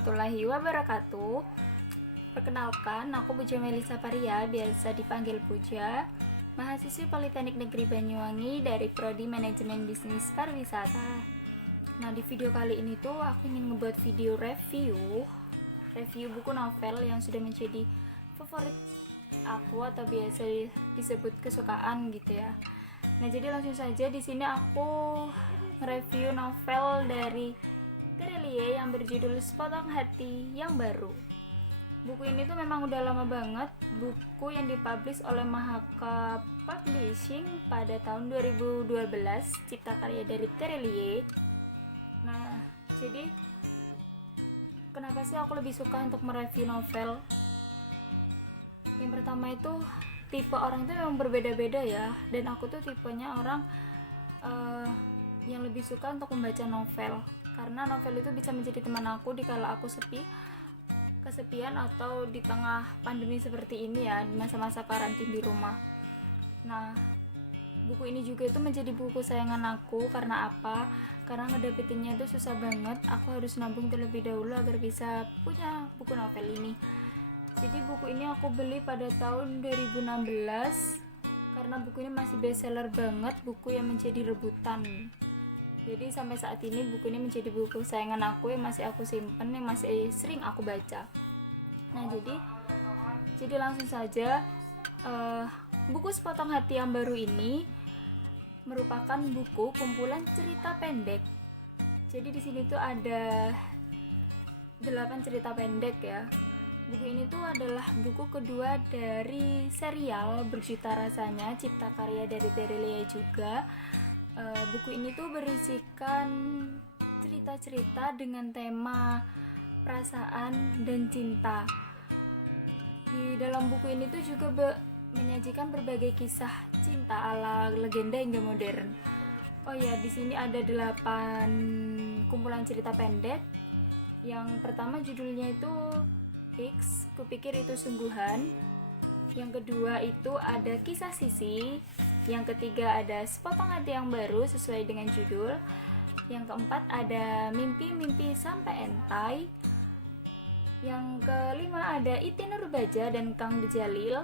warahmatullahi wabarakatuh. Perkenalkan, aku Puja Melisa Paria, biasa dipanggil Puja, mahasiswi Politeknik Negeri Banyuwangi dari Prodi Manajemen Bisnis Pariwisata. Nah, di video kali ini tuh aku ingin ngebuat video review buku novel yang sudah menjadi favorit aku atau biasa disebut kesukaan gitu ya. Nah, jadi langsung saja di sini aku nge-review novel dari Terelie yang berjudul Sepotong Hati yang Baru. Buku ini tuh memang udah lama banget, buku yang dipublish oleh Mahaka Publishing pada tahun 2012, cipta karya dari Terelie. Nah, jadi kenapa sih aku lebih suka untuk mereview novel? Yang pertama itu tipe orang itu memang berbeda-beda ya, dan aku tuh tipenya orang yang lebih suka untuk membaca novel, karena novel itu bisa menjadi teman aku dikala aku kesepian atau di tengah pandemi seperti ini ya, di masa-masa karantin di rumah. Nah, buku ini juga itu menjadi buku kesayangan aku. Karena apa? Karena ngedapetinnya itu susah banget, aku harus nabung terlebih dahulu agar bisa punya buku novel ini. Jadi buku ini aku beli pada tahun 2016 karena buku ini masih bestseller banget, buku yang menjadi rebutan. Jadi sampai saat ini buku ini menjadi buku kesayangan aku yang masih aku simpen, yang masih sering aku baca. Nah, jadi langsung saja, buku Sepotong Hati yang Baru ini merupakan buku kumpulan cerita pendek. Jadi di sini tuh ada 8 cerita pendek ya. Buku ini tuh adalah buku kedua dari serial Berjuta Rasanya, cipta karya dari Terelie juga. Buku ini tuh berisikan cerita-cerita dengan tema perasaan dan cinta. Di dalam buku ini tuh juga menyajikan berbagai kisah cinta ala legenda hingga modern. Oh ya, di sini ada 8 kumpulan cerita pendek. Yang pertama judulnya itu X, kupikir itu sungguhan. Yang kedua itu ada Kisah Sisi. Yang ketiga ada Sepotong Hati yang Baru sesuai dengan judul. Yang keempat ada Mimpi-mimpi Sampai Entai. Yang kelima ada Iti Nurbaja dan Kang Dejalil.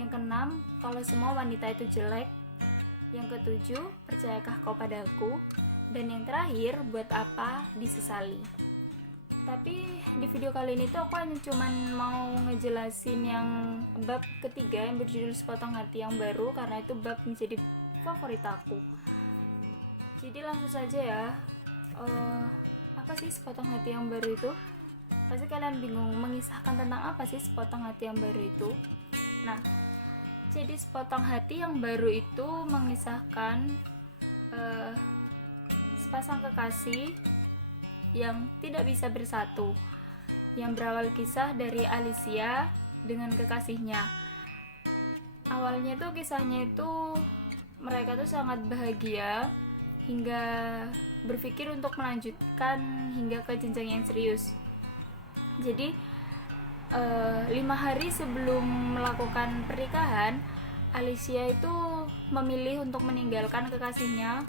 Yang keenam, Kalau Semua Wanita Itu Jelek. Yang ketujuh, Percayakah Kau Padaku. Dan yang terakhir, Buat Apa Disesali. Tapi di video kali ini tuh aku hanya cuman mau ngejelasin yang bab ketiga yang berjudul Sepotong Hati yang Baru, karena itu bab menjadi favorit aku. Jadi langsung saja ya, apa sih Sepotong Hati yang Baru itu? Pasti kalian bingung, mengisahkan tentang apa sih Sepotong Hati yang Baru itu? Nah, jadi Sepotong Hati yang Baru itu mengisahkan sepasang kekasih yang tidak bisa bersatu, yang berawal kisah dari Alicia dengan kekasihnya. Awalnya tuh kisahnya itu mereka tuh sangat bahagia hingga berpikir untuk melanjutkan hingga ke jenjang yang serius. Jadi 5 hari sebelum melakukan pernikahan, Alicia itu memilih untuk meninggalkan kekasihnya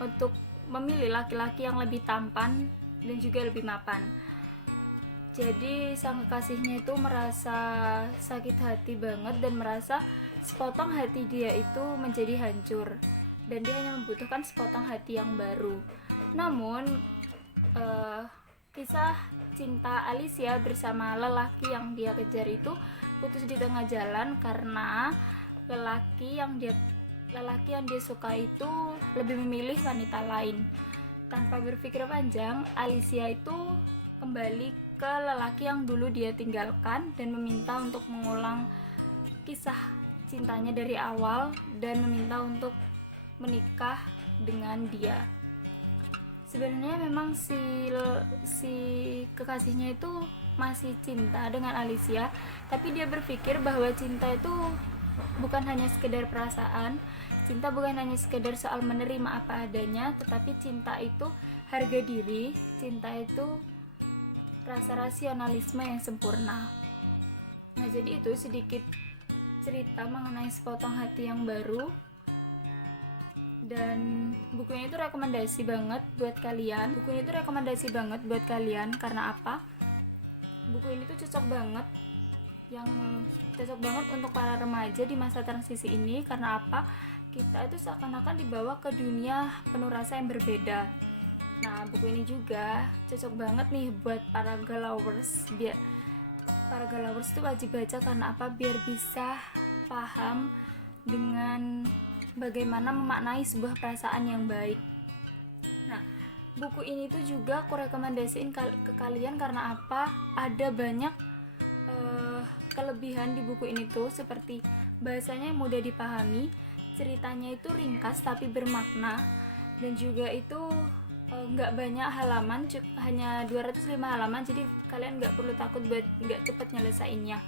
untuk memilih laki-laki yang lebih tampan dan juga lebih mapan. Jadi sang kekasihnya itu merasa sakit hati banget dan merasa sepotong hati dia itu menjadi hancur, dan dia hanya membutuhkan sepotong hati yang baru. Namun kisah cinta Alicia bersama lelaki yang dia kejar itu putus di tengah jalan karena lelaki yang dia suka itu lebih memilih wanita lain. Tanpa berpikir panjang, Alicia itu kembali ke lelaki yang dulu dia tinggalkan dan meminta untuk mengulang kisah cintanya dari awal dan meminta untuk menikah dengan dia. Sebenarnya memang si kekasihnya itu masih cinta dengan Alicia, tapi dia berpikir bahwa cinta itu bukan hanya sekedar perasaan. Cinta bukan hanya sekedar soal menerima apa adanya, tetapi cinta itu harga diri, cinta itu rasa rasionalisme yang sempurna. Nah, jadi itu sedikit cerita mengenai Sepotong Hati yang Baru. Dan bukunya itu rekomendasi banget buat kalian. Karena apa? buku ini tuh cocok banget untuk para remaja di masa transisi ini. Karena apa? Kita itu seakan-akan dibawa ke dunia penuh rasa yang berbeda. Nah, buku ini juga cocok banget nih buat para galawers. Para galawers itu wajib baca karena apa? Biar bisa paham dengan bagaimana memaknai sebuah perasaan yang baik. Nah, buku ini tuh juga aku rekomendasiin ke kalian karena apa? Ada banyak kelebihan di buku ini tuh, seperti bahasanya yang mudah dipahami, ceritanya itu ringkas tapi bermakna, dan juga itu nggak banyak halaman, hanya 205 halaman, jadi kalian nggak perlu takut buat nggak cepet nyelesainnya.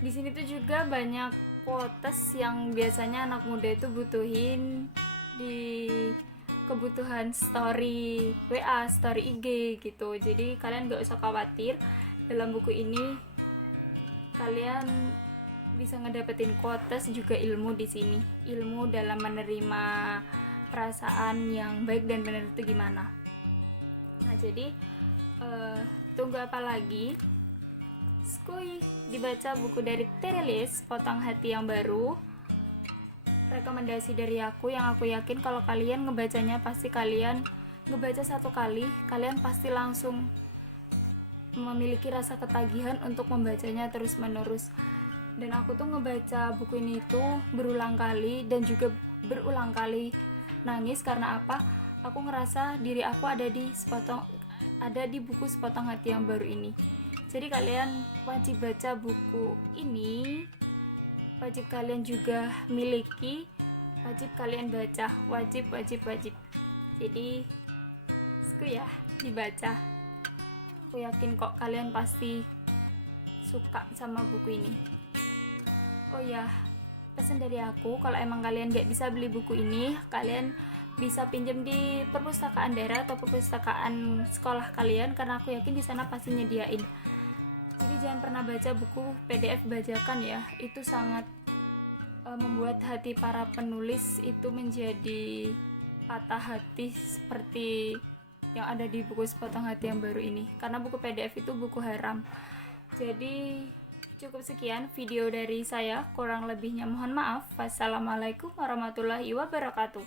Di sini tuh juga banyak quotes yang biasanya anak muda itu butuhin di kebutuhan story WA, story IG gitu. Jadi kalian nggak usah khawatir, dalam buku ini kalian bisa ngedapetin quotes juga ilmu di sini. Ilmu dalam menerima perasaan yang baik dan benar itu gimana. Nah, jadi tunggu apa lagi? Skuy, dibaca buku dari Terelis, Potong Hati yang Baru. Rekomendasi dari aku yang aku yakin kalau kalian ngebacanya pasti kalian ngebaca satu kali, kalian pasti langsung memiliki rasa ketagihan untuk membacanya terus menerus. Dan aku tuh ngebaca buku ini tuh berulang kali dan juga berulang kali nangis. Karena apa? Aku ngerasa diri aku ada di buku Sepotong Hati yang Baru ini. Jadi kalian wajib baca buku ini, wajib kalian juga miliki, wajib kalian baca, wajib. Jadi ya dibaca. Aku yakin kok kalian pasti suka sama buku ini. Oh ya, pesan dari aku, kalau emang kalian gak bisa beli buku ini, kalian bisa pinjam di perpustakaan daerah atau perpustakaan sekolah kalian, karena aku yakin di sana pasti nyediain. Jadi jangan pernah baca buku PDF bajakan ya, itu sangat membuat hati para penulis itu menjadi patah hati seperti yang ada di buku Sepotong Hati yang Baru ini, karena buku PDF itu buku haram. Jadi cukup sekian video dari saya, kurang lebihnya mohon maaf. Wassalamualaikum warahmatullahi wabarakatuh.